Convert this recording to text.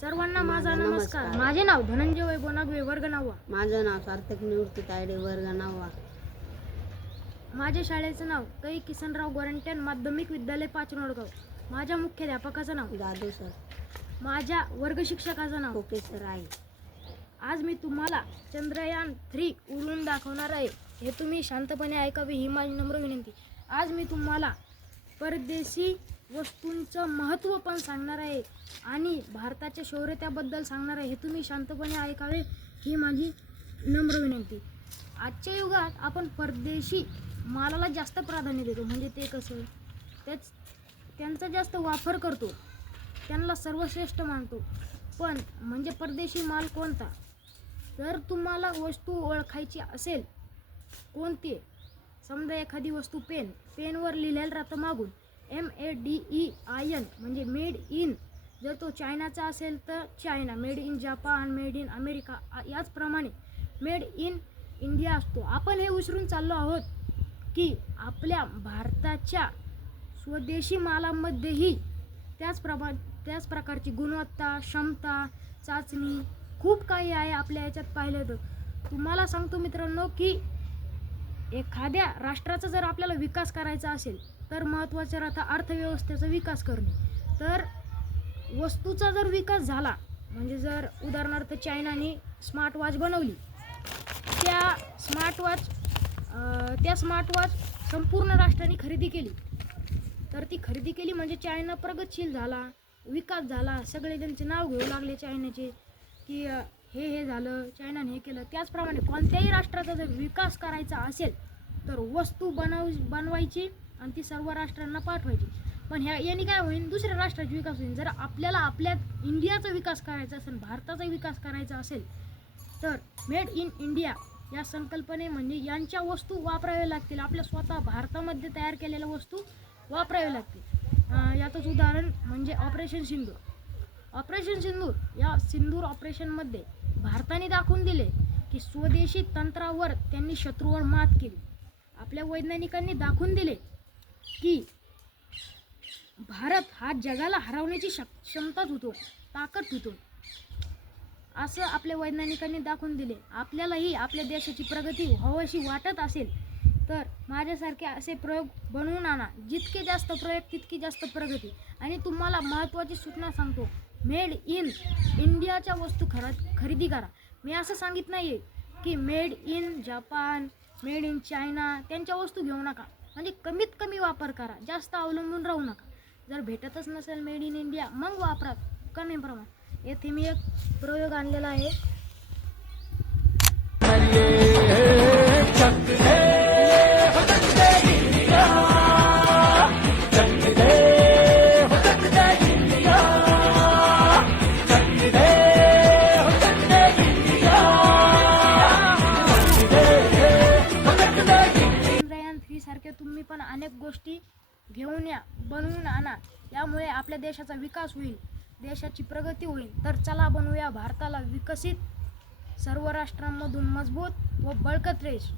सर्वांना माझा नमस्कार. माझे नाव धनंजय वैभव नागवे, वर्ग 9वा. माझं नाव सार्थक निवृत्ती तायडे, वर्ग 9वा. माझ्या शाळेचं नाव कै किसनराव गोरंट्याल माध्यमिक विद्यालय पाचनोडगाव. माझ्या मुख्याध्यापकाचं नाव दादू सर. माझ्या वर्ग शिक्षकाचं नाव ओके सर आहे. आज मी तुम्हाला चंद्रयान 3 उडवून दाखवणार आहे. हे तुम्ही शांतपणे ऐकावे ही माझी नम्र विनंती. आज मी तुम्हाला परदेशी वस्तूंचं महत्त्व पण सांगणार आहे आणि भारताच्या शौर्यतेबद्दल सांगणार आहे. हे तुम्ही शांतपणे ऐकावे ही माझी नम्र विनंती. आजच्या युगात आपण परदेशी मालाला जास्त प्राधान्य देतो. म्हणजे ते कसं त्यांचा जास्त वापर करतो, त्यांना सर्वश्रेष्ठ मानतो. पण म्हणजे परदेशी माल कोणता? जर तुम्हाला वस्तू ओळखायची असेल कोणती, समजा एखादी वस्तू पेनवर लिहिलेलं राहतं मागून MEDEIN म्हणजे मेड इन. जर तो चायनाचा असेल तर China, made in Japan, made in America, याचप्रमाणे मेड इन इंडिया असतो. आपण हे विसरून चाललो आहोत की आपल्या भारताच्या स्वदेशी मालामध्येही त्याच प्रकारची गुणवत्ता, क्षमता, चाचणी खूप काही आहे आपल्या याच्यात पाहिलं तर. तुम्हाला सांगतो मित्रांनो की एखाद्या राष्ट्राचा जर आपल्याला विकास करायचा असेल तर महत्त्वाचं राहतं अर्थव्यवस्थेचा विकास करणे. तर वस्तूचा जर विकास झाला, म्हणजे जर उदाहरणार्थ चायनाने स्मार्ट वॉच बनवली, त्या स्मार्ट वॉच संपूर्ण राष्ट्रांनी खरेदी केली, तर ती खरेदी केली म्हणजे चायना प्रगतशील झाला, विकास झाला. सगळे त्यांचे नाव घेऊ लागले चायनाचे की हे झालं, चायनाने हे केलं. त्याचप्रमाणे कोणत्याही राष्ट्राचा जर विकास करायचा असेल तर वस्तू बनवायची आणि ती सर्व राष्ट्रांना पाठवायची. पण याने काय होईल, दुसऱ्या राष्ट्राचा विकास होईल. जर आपल्याला आपल्या इंडियाचा विकास करायचा असेल, भारताचा विकास करायचा असेल तर मेड इन इंडिया या संकल्पने म्हणजे यांच्या वस्तू वापराव्या लागतील. आपल्या स्वतः भारतामध्ये तयार केलेल्या वस्तू वापराव्या लागतील. यातच उदाहरण म्हणजे ऑपरेशन सिंदूर. या सिंदूर ऑपरेशनमध्ये भारताने दाखवून दिले की स्वदेशी तंत्रावर त्यांनी शत्रूवर मात केली. आपल्या वैज्ञानिकांनी दाखवून दिले की भारत हा जगाला हरवण्याची क्षमताच होतो, ताकद होतो, असं आपल्या वैज्ञानिकांनी दाखवून दिले. आपल्यालाही आपल्या देशाची प्रगती व्हावीशी वाटत असेल तर माझ्यासारखे असे प्रयोग बनवून आणा. जितके जास्त प्रयोग तितकी जास्त प्रगती. आणि तुम्हाला महत्त्वाची सूचना सांगतो, मेड इन इंडियाच्या वस्तू खरेदी करा. मी असं सांगित नाही की made in Japan, made in China त्यांच्या वस्तू घेऊ नका. म्हणजे कमीत कमी वापर करा, जास्त अवलंबून राहू नका. जर भेटतच नसेल मेड इन इंडिया मग वापरा कमी प्रमाणात. येथे मी एक प्रयोग आणलेला आहे. चंद्रयान 3 सारख्या तुम्ही पण अनेक गोष्टी घेऊन या, बनवून आणा. यामुळे आपल्या देशाचा विकास होईल, देशाची प्रगती होईल. तर चला बनवूया भारताला विकसित, सर्व राष्ट्रांमधून मजबूत व बळकट देश.